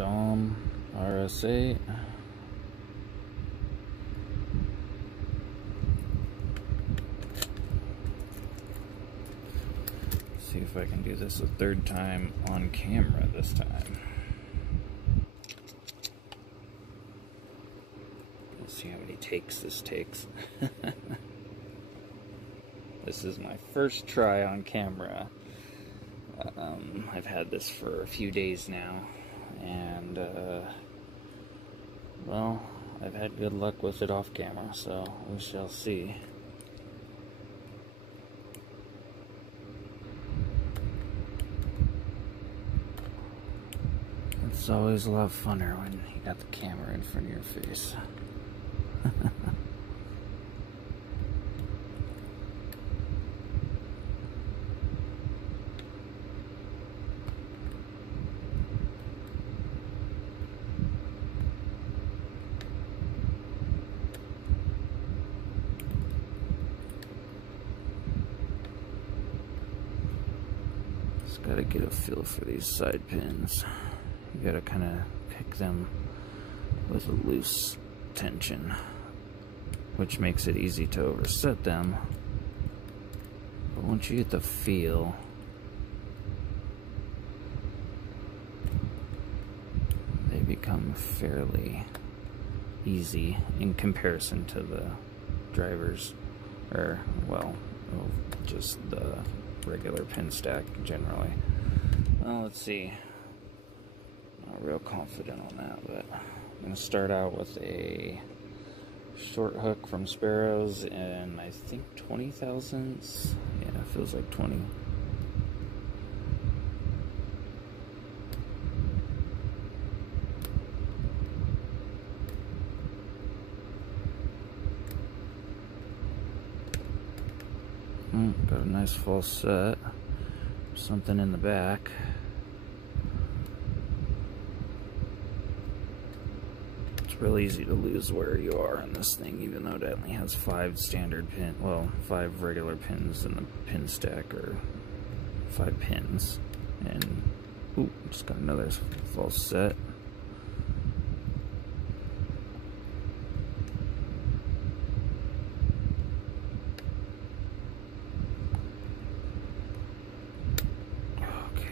Dom RS8. See if I can do this a third time on camera this time. Let's see how many takes this takes. This is my first try on camera. I've had this for a few days now, and well, I've had good luck with it off camera, so we shall see. It's always a lot funner when you got the camera in front of your face. Just gotta get a feel for these side pins. You gotta kind of pick them with a loose tension, which makes it easy to overset them. But once you get the feel, they become fairly easy in comparison to the drivers, or well, just the regular pin stack generally. Well, let's see. Not real confident on that, but I'm going to start out with a short hook from Sparrows, and I think 20 thousandths. Yeah, it feels like 20. Got a nice false set. Something in the back. It's real easy to lose where you are in this thing, even though it only has 5 standard pin, well, 5 regular pins in the pin stack, or 5 pins. And ooh, just got another false set.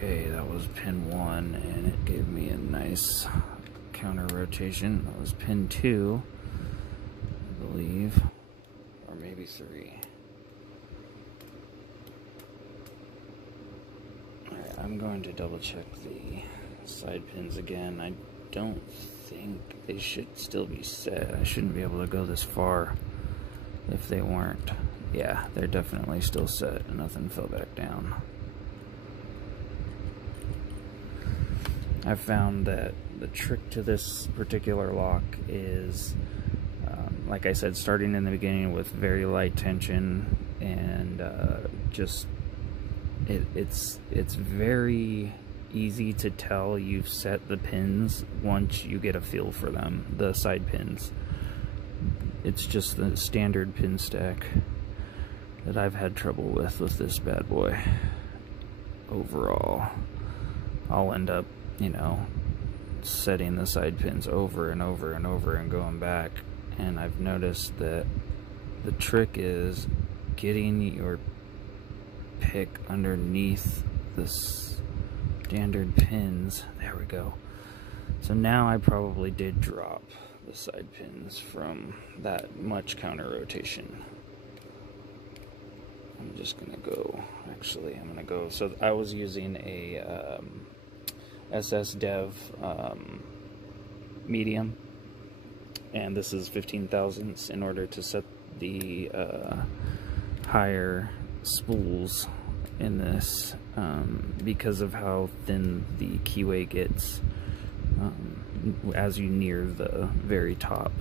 Okay, that was pin 1, and it gave me a nice counter rotation. That was pin 2, I believe, or maybe 3. Alright, I'm going to double check the side pins again. I don't think they should still be set. I shouldn't be able to go this far if they weren't. Yeah, they're definitely still set, and nothing fell back down. I found that the trick to this particular lock is, like I said, starting in the beginning with very light tension, and just it's very easy to tell you've set the pins once you get a feel for them, the side pins. It's just the standard pin stack that I've had trouble with this bad boy. Overall, I'll end up, you know, setting the side pins over and over and over and going back, and I've noticed that the trick is getting your pick underneath the standard pins. There we go. So now I probably did drop the side pins from that much counter rotation. I'm just gonna go, actually I'm gonna go, so I was using a SS Dev medium, and this is 15 thousandths in order to set the higher spools in this, because of how thin the keyway gets as you near the very top.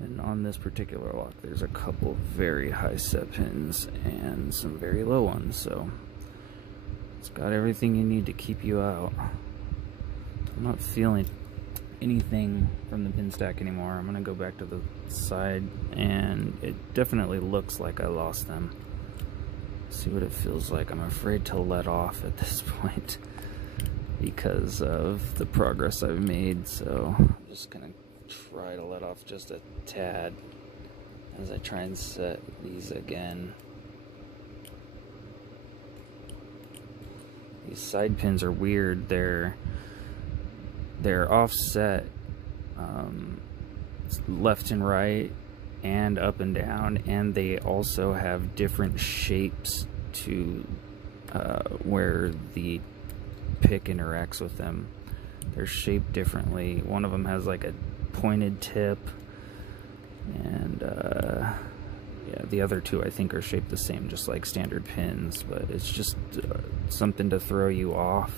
And on this particular lock there's a couple very high set pins and some very low ones, so it's got everything you need to keep you out. I'm not feeling anything from the pin stack anymore. I'm gonna go back to the side, and it definitely looks like I lost them. See what it feels like. I'm afraid to let off at this point. because of the progress I've made. So I'm just gonna try to let off just a tad as I try and set these again. These side pins are weird. They're offset left and right and up and down, and they also have different shapes to where the pick interacts with them. They're shaped differently. One of them has like a pointed tip, and yeah, the other two I think are shaped the same, just like standard pins, but it's just something to throw you off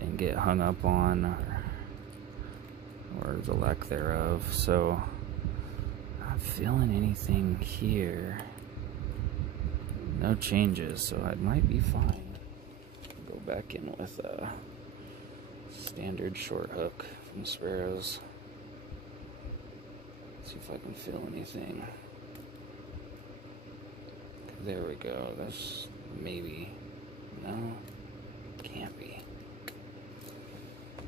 and get hung up on, or the lack thereof. So not feeling anything here. No changes, so I might be fine. Go back in with a standard short hook from Sparrows. See if I can feel anything. There we go. That's maybe. No, can't be.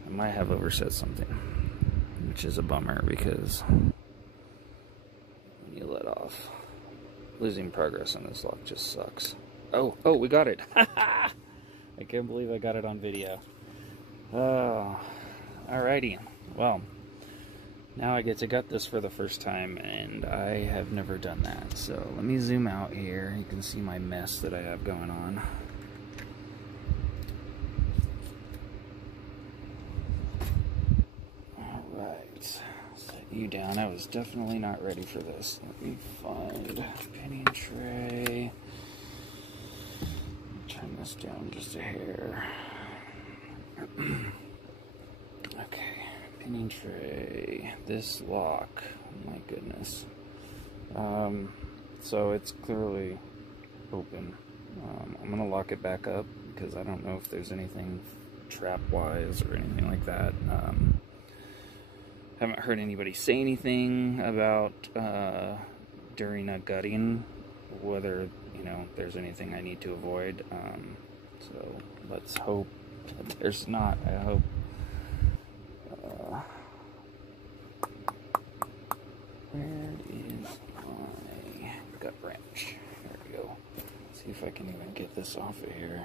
I might have overset something, which is a bummer because when you let off, losing progress on this lock just sucks. Oh, we got it. I can't believe I got it on video. Oh, alrighty. Well, now I get to gut this for the first time, and I have never done that. So let me zoom out here. You can see my mess that I have going on. Alright, set you down. I was definitely not ready for this. Let me find pinning tray. Turn this down just a hair. Okay, pinning tray. This lock, oh my goodness. So it's clearly open. I'm gonna lock it back up because I don't know if there's anything trap-wise or anything like that. Haven't heard anybody say anything about during a gutting whether, you know, there's anything I need to avoid. So let's hope that there's not. I hope. Where is my gut branch? There we go. See if I can even get this off of here.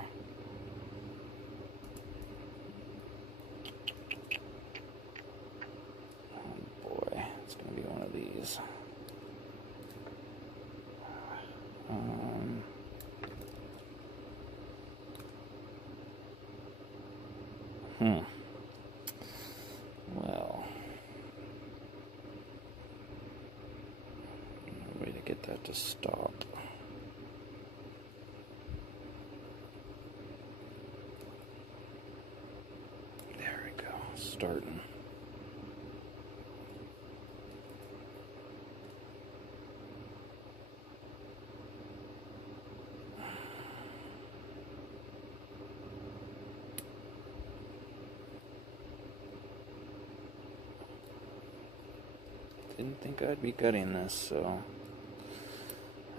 Oh boy, it's gonna be one of these. Well, way to get that to stop. There we go, starting. Didn't think I'd be gutting this, so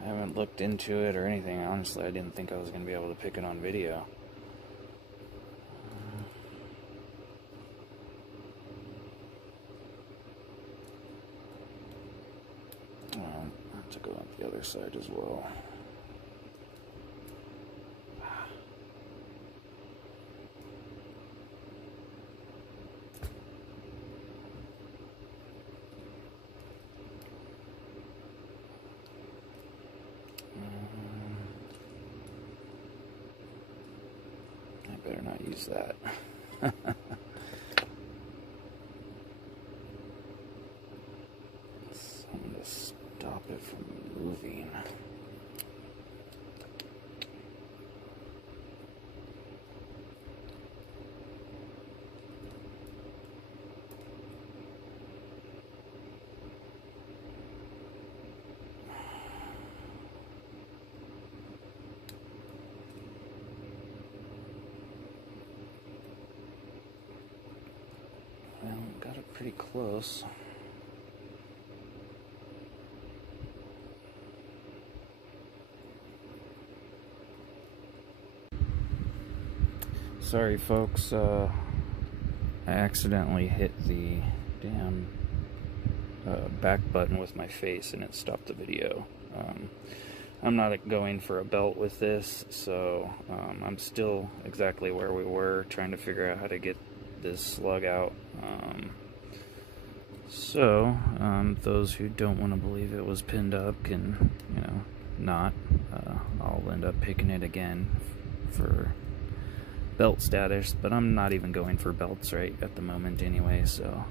I haven't looked into it or anything. Honestly, I didn't think I was going to be able to pick it on video. Well, I have to go up the other side as well. I better not use that. Something to stop it from moving. Well, got it pretty close. Sorry folks, I accidentally hit the damn back button with my face and it stopped the video. I'm not going for a belt with this, so I'm still exactly where we were, trying to figure out how to get this slug out. Those who don't want to believe it was pinned up can, not. I'll end up picking it again for belt status, but I'm not even going for belts right at the moment anyway, so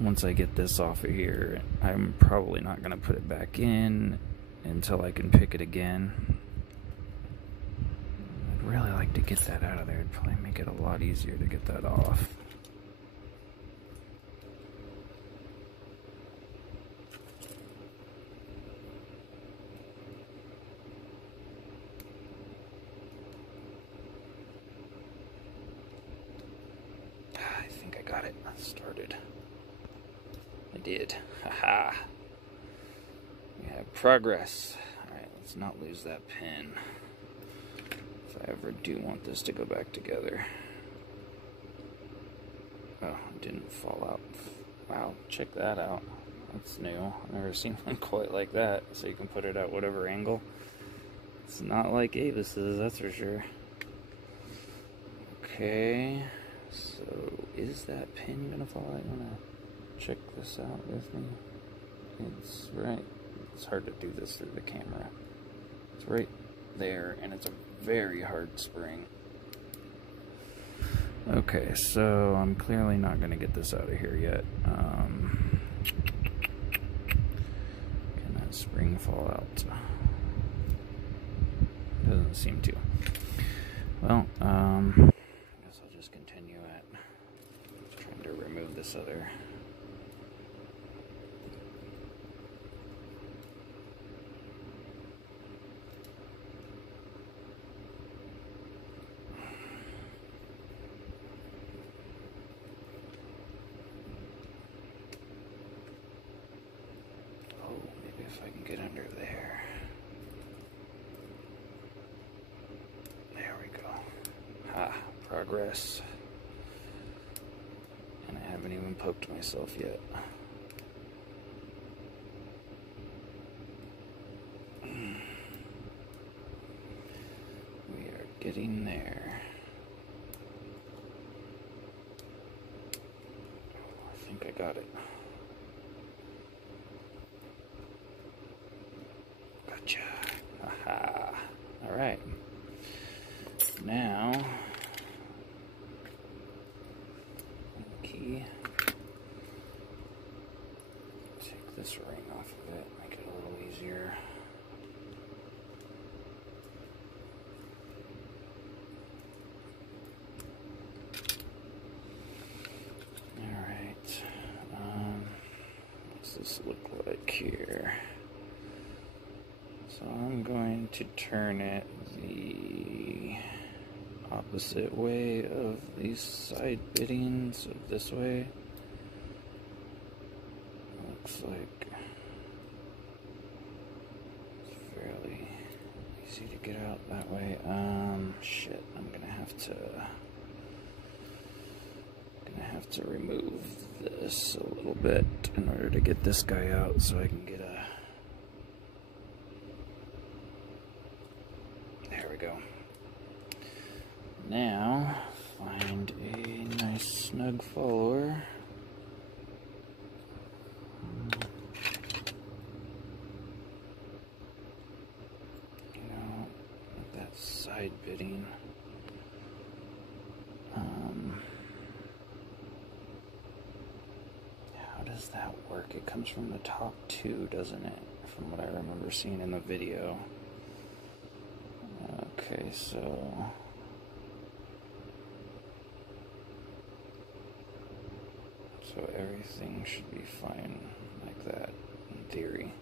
once I get this off of here, I'm probably not going to put it back in until I can pick it again. I'd really like to get that out of there. It'd probably make it a lot easier to get that off. I think I got it started. I did. Haha. We have progress. Alright, let's not lose that pin. If I ever do want this to go back together. Oh, it didn't fall out. Wow, check that out. That's new. I've never seen one quite like that. So you can put it at whatever angle. It's not like Avis's, that's for sure. Okay. So, is that pin gonna fall out? You wanna check this out with me? It's right. It's hard to do this through the camera. It's right there, and it's a very hard spring. Okay, so I'm clearly not gonna get this out of here yet. Can that spring fall out? Doesn't seem to. Well, I guess I'll just continue at trying to remove this other. Oh, maybe if I can get under there. There we go. Ha, progress. And I haven't even poked myself yet. We are getting there. I think I got it. Gotcha. Aha. Alright. Now, key. Take this ring off of it, make it a little easier. Alright. What's this look like here? So I'm going to turn it the opposite way of these side biddings, so this way. Looks like it's fairly easy to get out that way. Shit, I'm gonna have to remove this a little bit in order to get this guy out so I can get a. There we go. Now, find a nice snug follower. With that side bidding. How does that work? It comes from the top two, doesn't it? From what I remember seeing in the video. Okay, so everything should be fine like that, in theory.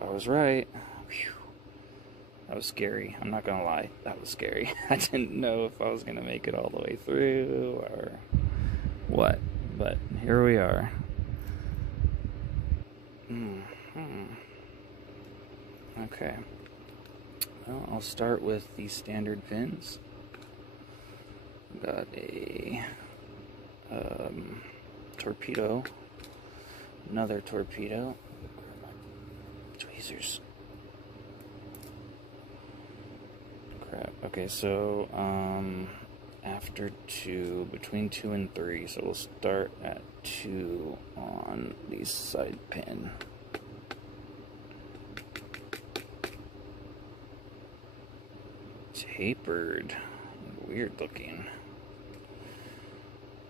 I was right. Whew. That was scary. I'm not gonna lie. That was scary. I didn't know if I was gonna make it all the way through or what, but here we are. Okay. Well, I'll start with the standard pins. Got a torpedo, another torpedo, tweezers. Crap. Okay, so after 2, between 2 and 3, so we'll start at 2 on the side pin. Tapered, weird looking.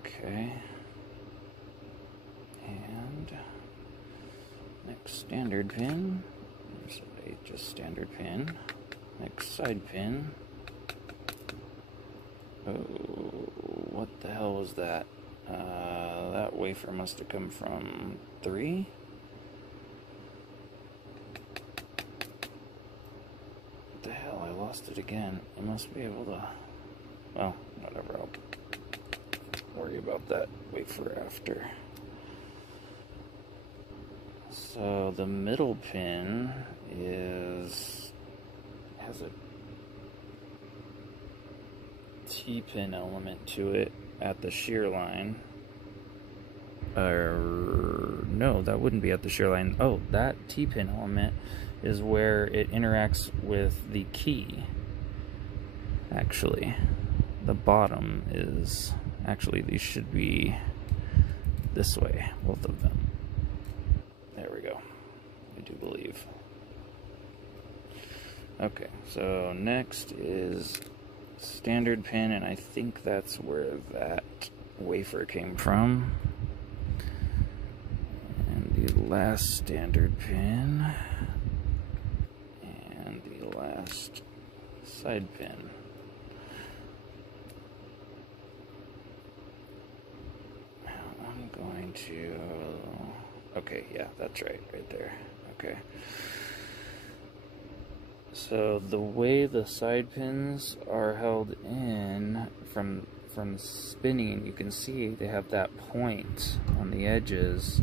Okay, and next standard pin. There's a just standard pin. Next side pin. Oh, what the hell was that? That wafer must have come from 3. What the hell? I lost it again. I must be able to. Well, whatever. I'll worry about that wafer after. So the middle pin has a T-pin element to it at the shear line. No, that wouldn't be at the shear line. Oh, that T-pin element is where it interacts with the key. Actually, the bottom is... Actually, these should be this way, both of them. There we go. I do believe. Okay, so next is standard pin, and I think that's where that wafer came from. And the last standard pin, and the last side pin. Now I'm going to... Okay, yeah, that's right there. Okay. So the way the side pins are held in from spinning, you can see they have that point on the edges,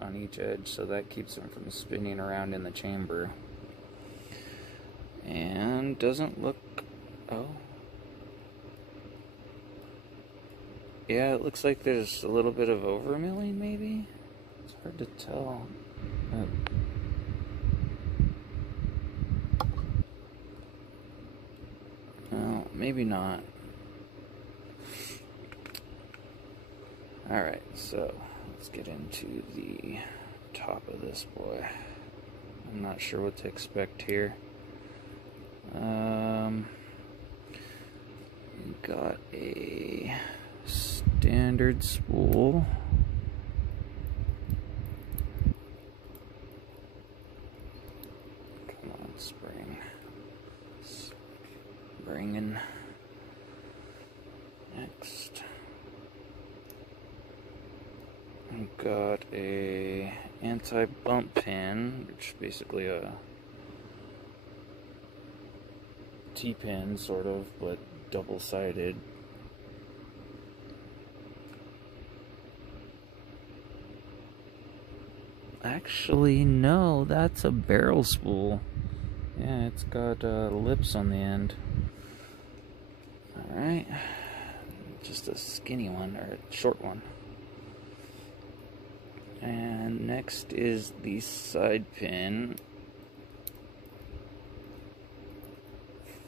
on each edge, so that keeps them from spinning around in the chamber. And doesn't look... Oh. Yeah, it looks like there's a little bit of overmilling, maybe? It's hard to tell. No, maybe not. Alright, so let's get into the top of this boy. I'm not sure what to expect here. We got a standard spool. Come on, spring. Bringing. Next, we've got a anti-bump pin, which is basically a T-pin, sort of, but double-sided. Actually, no, that's a barrel spool. Yeah, it's got lips on the end. Alright, just a skinny one, or a short one. And next is the side pin.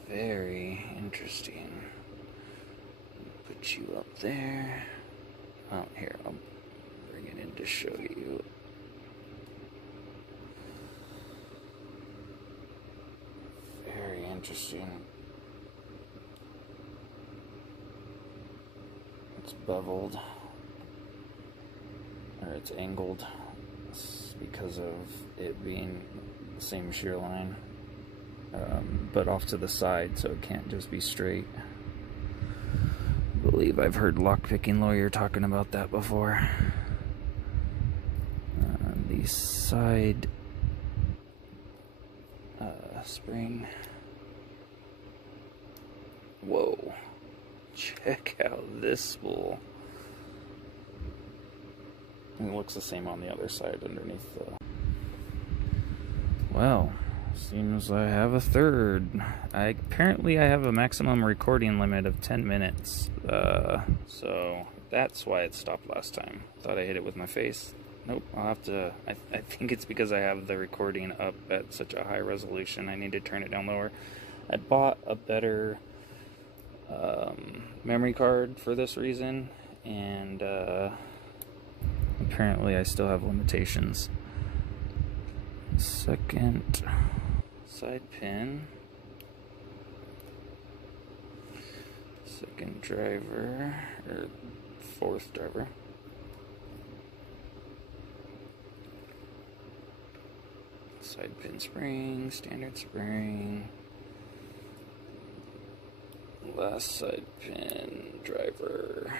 Very interesting. Put you up there. Oh, here, I'll bring it in to show you. Very interesting. It's beveled, or it's angled. It's because of it being the same shear line, but off to the side, so it can't just be straight. I believe I've heard lockpicking lawyer talking about that before. The side spring. Whoa. Check out this spool. It looks the same on the other side underneath the... Well, seems I have a third. Apparently I have a maximum recording limit of 10 minutes. So that's why it stopped last time. Thought I hit it with my face. Nope, I'll have to... I think it's because I have the recording up at such a high resolution. I need to turn it down lower. I bought a better memory card for this reason, and apparently I still have limitations. Second side pin. Second driver, or fourth driver. Side pin spring, standard spring. Last side pin driver.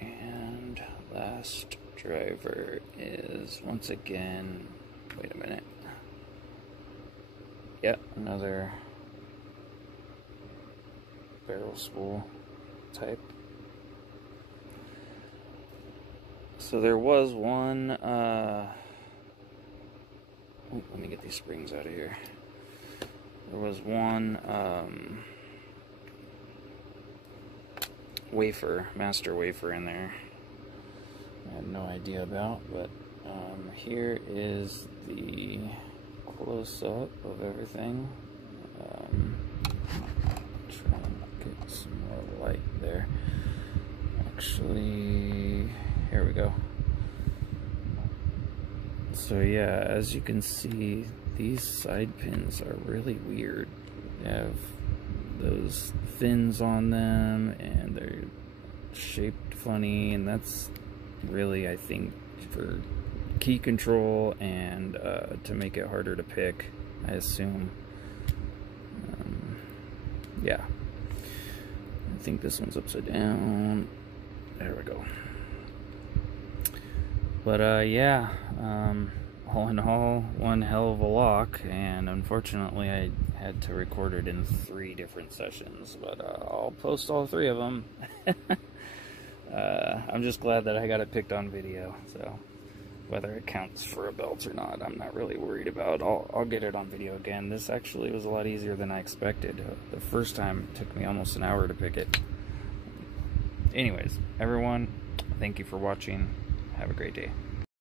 And last driver is once again, wait a minute. Yep, another barrel spool type. So there was one, let me get these springs out of here. There was one wafer, master wafer in there. I have no idea about, but here is the close-up of everything. Try and get some more light there. Actually, here we go. So yeah, as you can see, these side pins are really weird. They have those fins on them, and they're shaped funny, and that's really, I think, for key control and to make it harder to pick, I assume. Yeah. I think this one's upside down. There we go. But yeah, all in all, one hell of a lock, and unfortunately I had to record it in 3 different sessions, but I'll post all 3 of them. I'm just glad that I got it picked on video, so whether it counts for a belt or not, I'm not really worried about. I'll get it on video again. This actually was a lot easier than I expected. The first time it took me almost an hour to pick it. Anyways, everyone, thank you for watching. Have a great day.